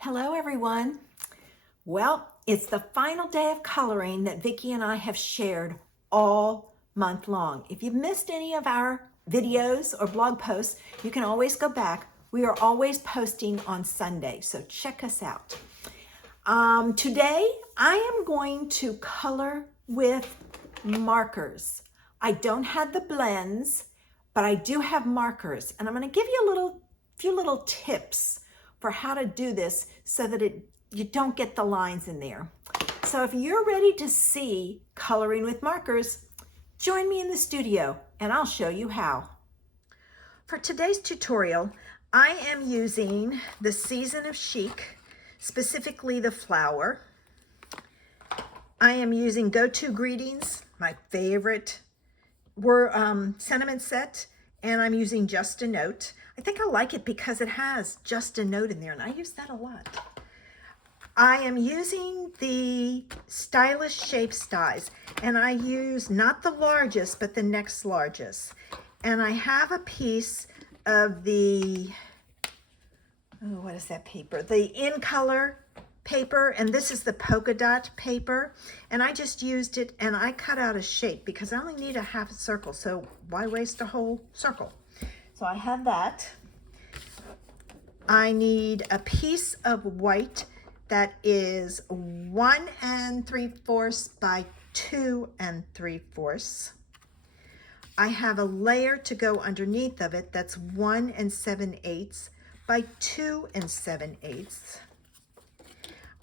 Hello everyone. Well, it's the final day of coloring that Vicki and I have shared all month long. If you've missed any of our videos or blog posts, you can always go back. We are always posting on Sunday, so check us out. Today, I am going to color with markers. I don't have the blends, but I do have markers, and I'm going to give you a few little tips for how to do this so that you don't get the lines in there. So if you're ready to see coloring with markers, join me in the studio and I'll show you how. For today's tutorial, I am using the Season of Chic, specifically the flower. I am using Go-To Greetings, my favorite sentiment set, and I'm using Just a Note. I think I like it because it has just a note in there, and I use that a lot. I am using the Stylish Shapes dies, and I use not the largest, but the next largest. And I have a piece of the, what is that paper? The In Color paper, and this is the polka dot paper, and I just used it and I cut out a shape because I only need a half a circle, so why waste a whole circle? So I have that. I need a piece of white that is 1 3/4 by 2 3/4. I have a layer to go underneath of it that's 1 7/8 by 2 7/8.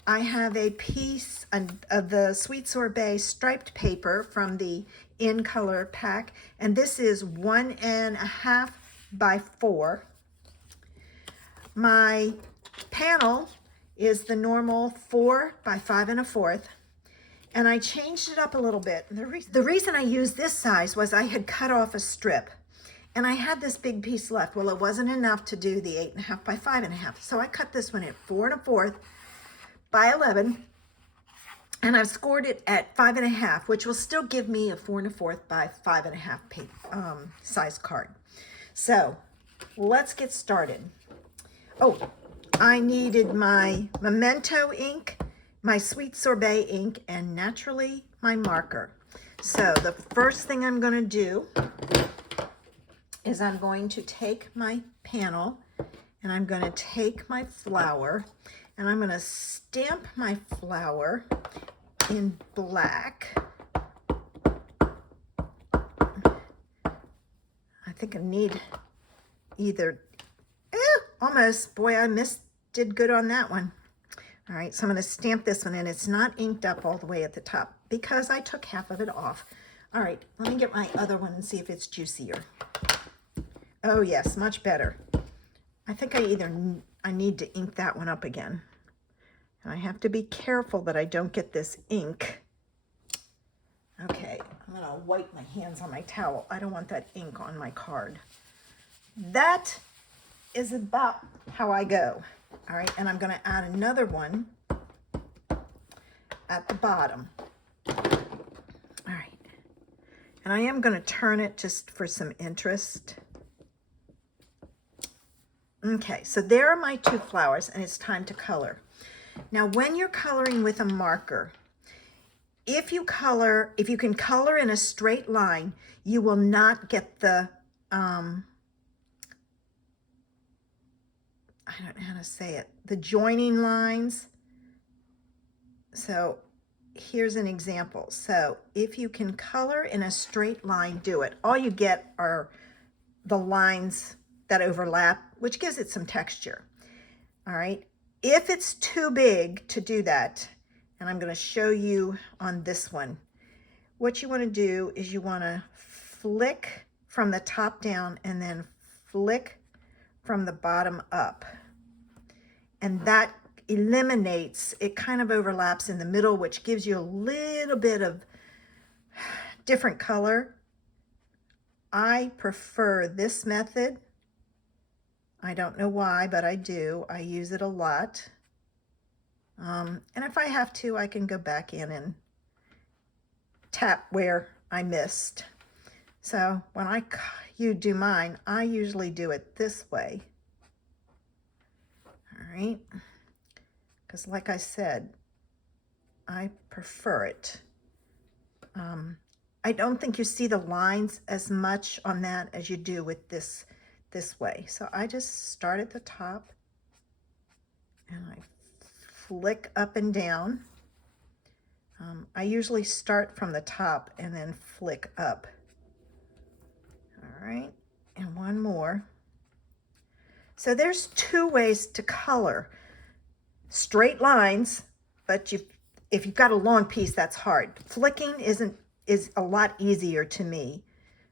I have a piece of the Sweet Sorbet striped paper from the In Color pack, and this is 1 1/2 by 4. My panel is the normal 4 by 5 1/4, and I changed it up a little bit. The reason I used this size was I had cut off a strip, and I had this big piece left. Well, it wasn't enough to do the 8 1/2 by 5 1/2, so I cut this one at 4 1/4 by 11, and I've scored it at 5 1/2, which will still give me a 4 1/4 by 5 1/2 size card. So let's get started. Oh, I needed my Memento ink, my Sweet Sorbet ink, and naturally my marker. So the first thing I'm going to do is I'm going to take my panel and I'm going to take my flower and I'm going to stamp my flower in black. I think I need either, almost, boy, I did good on that one. All right, so I'm going to stamp this one, and it's not inked up all the way at the top because I took half of it off. All right, let me get my other one and see if it's juicier. Oh yes, much better. I think I need to ink that one up again. And I have to be careful that I don't get this ink. Okay, I'm going to wipe my hands on my towel. I don't want that ink on my card. That is about how I go. All right, and I'm going to add another one at the bottom. All right, and I am going to turn it just for some interest. Okay, so there are my two flowers, and it's time to color. Now, when you're coloring with a marker, if you can color in a straight line, you will not get the I don't know how to say it, the joining lines. So here's an example. So if you can color in a straight line, do it. All you get are the lines that overlap, which gives it some texture. All right. If it's too big to do that, and I'm going to show you on this one, what you want to do is you want to flick from the top down and then flick from the bottom up. And that eliminates, it kind of overlaps in the middle, which gives you a little bit of different color. I prefer this method. I don't know why, but I do. I use it a lot. And if I have to, I can go back in and tap where I missed. So when you do mine, I usually do it this way. All right. because like I said, I prefer it. I don't think you see the lines as much on that as you do with this way. So I just start at the top and I flick up and down. I usually start from the top and then flick up. All right, and one more. So there's two ways to color. Straight lines, but if you've got a long piece, that's hard. Flicking is a lot easier to me,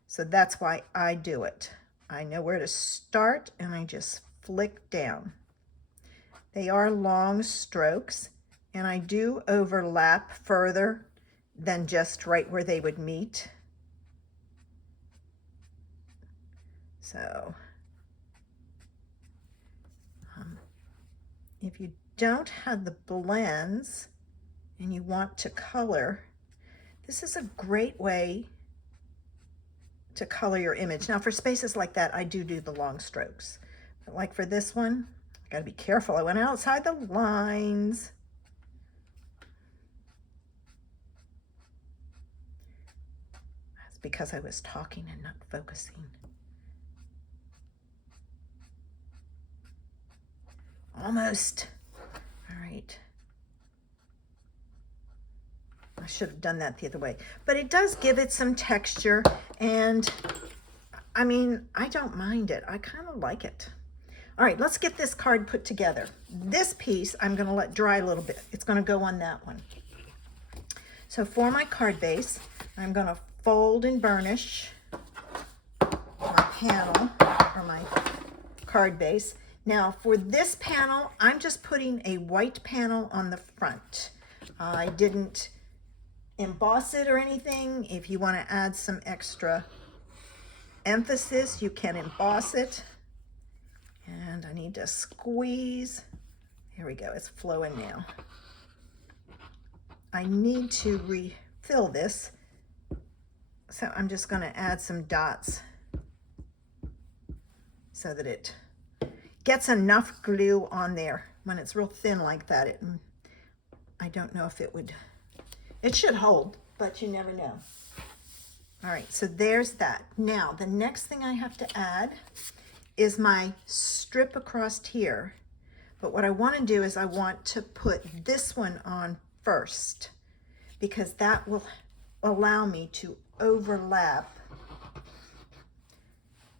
so that's why I do it. I know where to start and I just flick down. They are long strokes, and I do overlap further than just right where they would meet. So if you don't have the blends and you want to color, this is a great way to color your image. Now for spaces like that, I do the long strokes. But like for this one, I gotta be careful. I went outside the lines. That's because I was talking and not focusing. Almost. All right. I should have done that the other way, but it does give it some texture, and I mean, I don't mind it. I kind of like it. All right, let's get this card put together. This piece I'm going to let dry a little bit. It's going to go on that one. So for my card base, I'm going to fold and burnish my panel or my card base. Now for this panel, I'm just putting a white panel on the front. I didn't emboss it or anything. If you want to add some extra emphasis, you can emboss it. And I need to squeeze. Here we go, it's flowing now. I need to refill this, so I'm just going to add some dots so that it gets enough glue on there. When it's real thin like that, I don't know if it should hold, but you never know. All right, so there's that. Now, the next thing I have to add is my strip across here. But what I want to do is I want to put this one on first, because that will allow me to overlap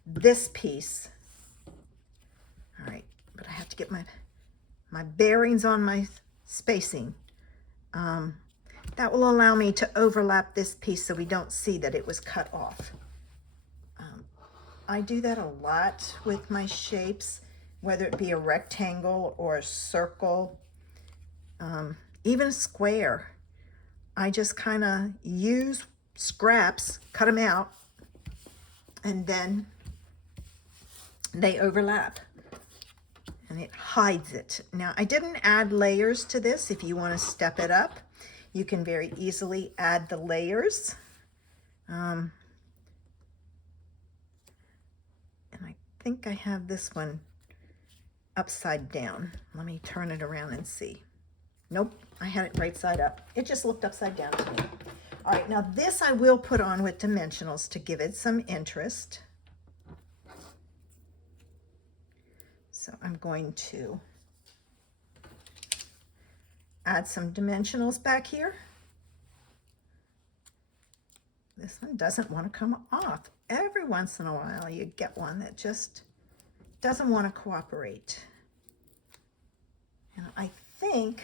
this piece. All right, but I have to get my bearings on my spacing. That will allow me to overlap this piece so we don't see that it was cut off. I do that a lot with my shapes, whether it be a rectangle or a circle, even a square. I just kind of use scraps, cut them out, and then they overlap and it hides it. Now, I didn't add layers to this. If you want to step it up, you can very easily add the layers. And I think I have this one upside down. Let me turn it around and see. Nope, I had it right side up. It just looked upside down to me. All right, now this I will put on with dimensionals to give it some interest. So I'm going to add some dimensionals back here. This one doesn't want to come off. Every once in a while you get one that just doesn't want to cooperate. And I think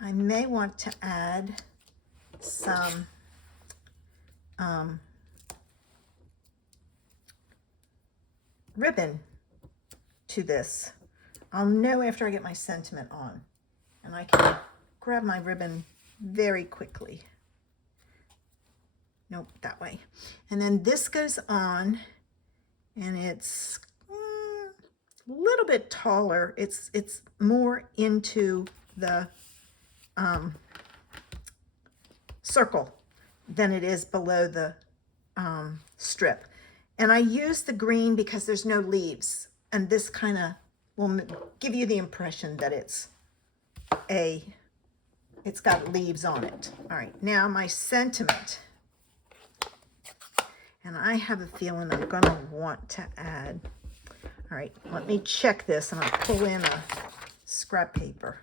I may want to add some ribbon to this. I'll know after I get my sentiment on, and I can grab my ribbon very quickly. Nope, that way. And then this goes on, and it's a little bit taller. It's more into the circle than it is below the strip. And I use the green because there's no leaves, and this kind of will give you the impression that it's it's got leaves on it. All right, now my sentiment. And I have a feeling I'm gonna want to add. All right, let me check this, and I'll pull in a scrap paper.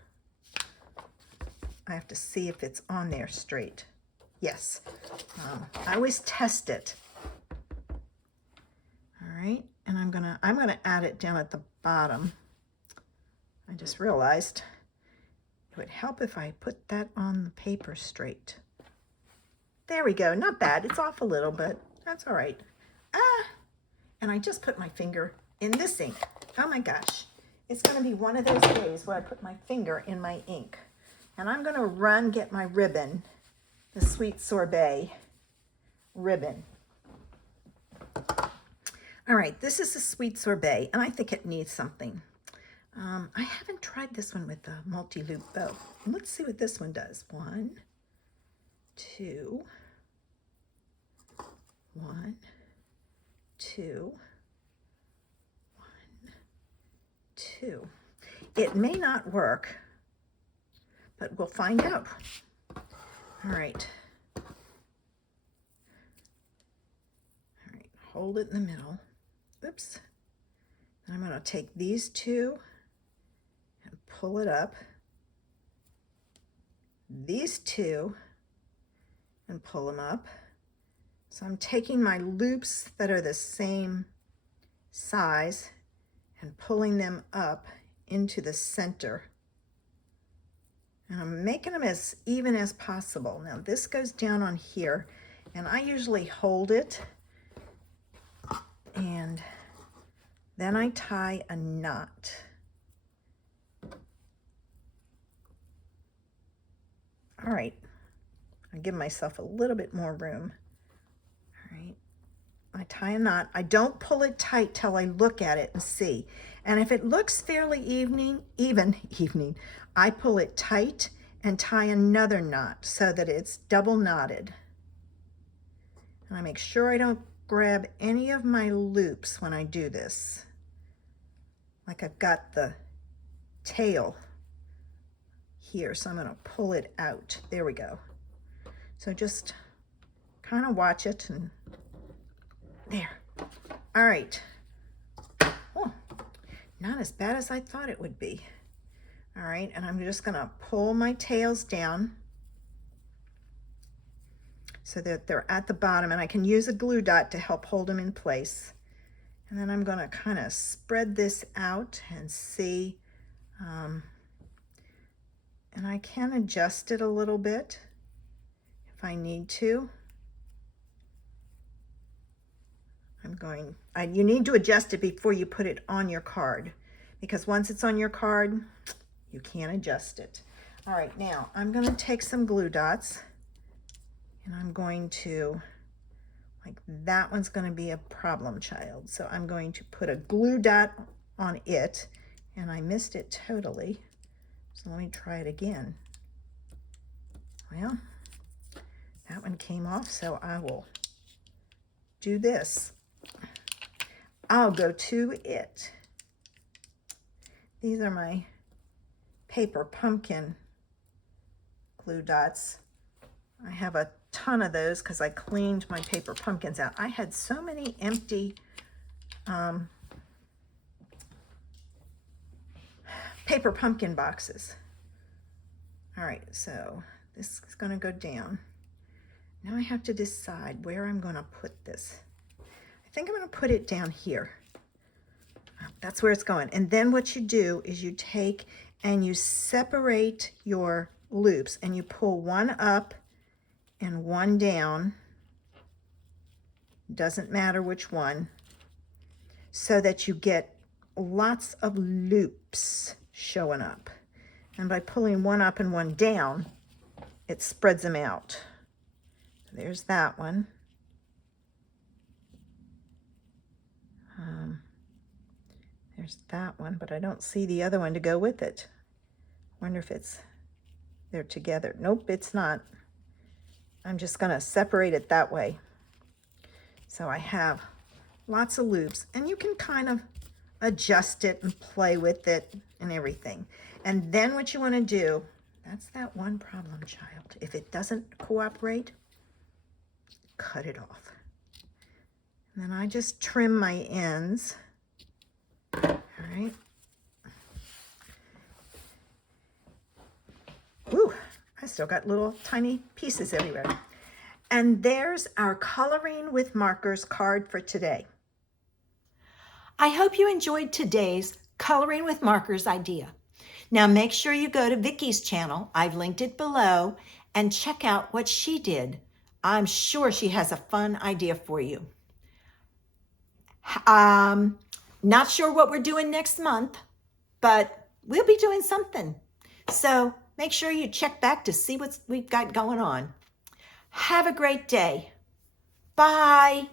I have to see if it's on there straight. Yes, I always test it. All right, and I'm gonna add it down at the bottom. I just realized it would help if I put that on the paper straight. There we go, not bad. It's off a little, but that's all right. And I just put my finger in this ink. Oh my gosh, it's gonna be one of those days where I put my finger in my ink. And I'm gonna get my ribbon, the Sweet Sorbet ribbon. All right, this is a Sweet Sorbet, and I think it needs something. I haven't tried this one with the multi-loop bow. Let's see what this one does. 1, 2, 1, 2, 1, 2. It may not work, but we'll find out. All right. All right, hold it in the middle. Oops. And I'm going to take these two and pull it up. These two and pull them up. So I'm taking my loops that are the same size and pulling them up into the center. And I'm making them as even as possible. Now this goes down on here, and I usually hold it, and then I tie a knot. All right, I give myself a little bit more room. All right, I tie a knot. I don't pull it tight till I look at it and see. And if it looks fairly even, I pull it tight and tie another knot so that it's double knotted. And I make sure I don't grab any of my loops when I do this. Like I've got the tail here, so I'm going to pull it out. There we go. So just kind of watch it, and there. All right. Oh, not as bad as I thought it would be. All right, and I'm just going to pull my tails down so that they're at the bottom, and I can use a glue dot to help hold them in place. And then I'm going to kind of spread this out and see, and I can adjust it a little bit if I need to. You need to adjust it before you put it on your card, because once it's on your card, you can't adjust it. All right, now I'm going to take some glue dots, and I'm going to, like that one's going to be a problem child. So I'm going to put a glue dot on it, and I missed it totally. So let me try it again. Well, that one came off, so I will do this. I'll go to it. These are my paper pumpkin glue dots. I have a ton of those because I cleaned my paper pumpkins out. I had so many empty paper pumpkin boxes. All right, so this is going to go down. Now I have to decide where I'm going to put this. I think I'm going to put it down here. That's where it's going. And then what you do is you take and you separate your loops, and you pull one up and one down. Doesn't matter which one, so that you get lots of loops showing up. And by pulling one up and one down, it spreads them out. There's that one. There's that one, but I don't see the other one to go with it. Wonder if they're together. Nope, it's not. I'm just gonna separate it that way. So I have lots of loops, and you can kind of adjust it and play with it and everything. And then what you want to do, that's that one problem, child. If it doesn't cooperate, cut it off. And then I just trim my ends. All right. Ooh, I still got little tiny pieces everywhere. And there's our Coloring with Markers card for today. I hope you enjoyed today's Coloring with Markers idea. Now make sure you go to Vicky's channel, I've linked it below, and check out what she did. I'm sure she has a fun idea for you. Not sure what we're doing next month, but we'll be doing something. So make sure you check back to see what we've got going on. Have a great day. Bye.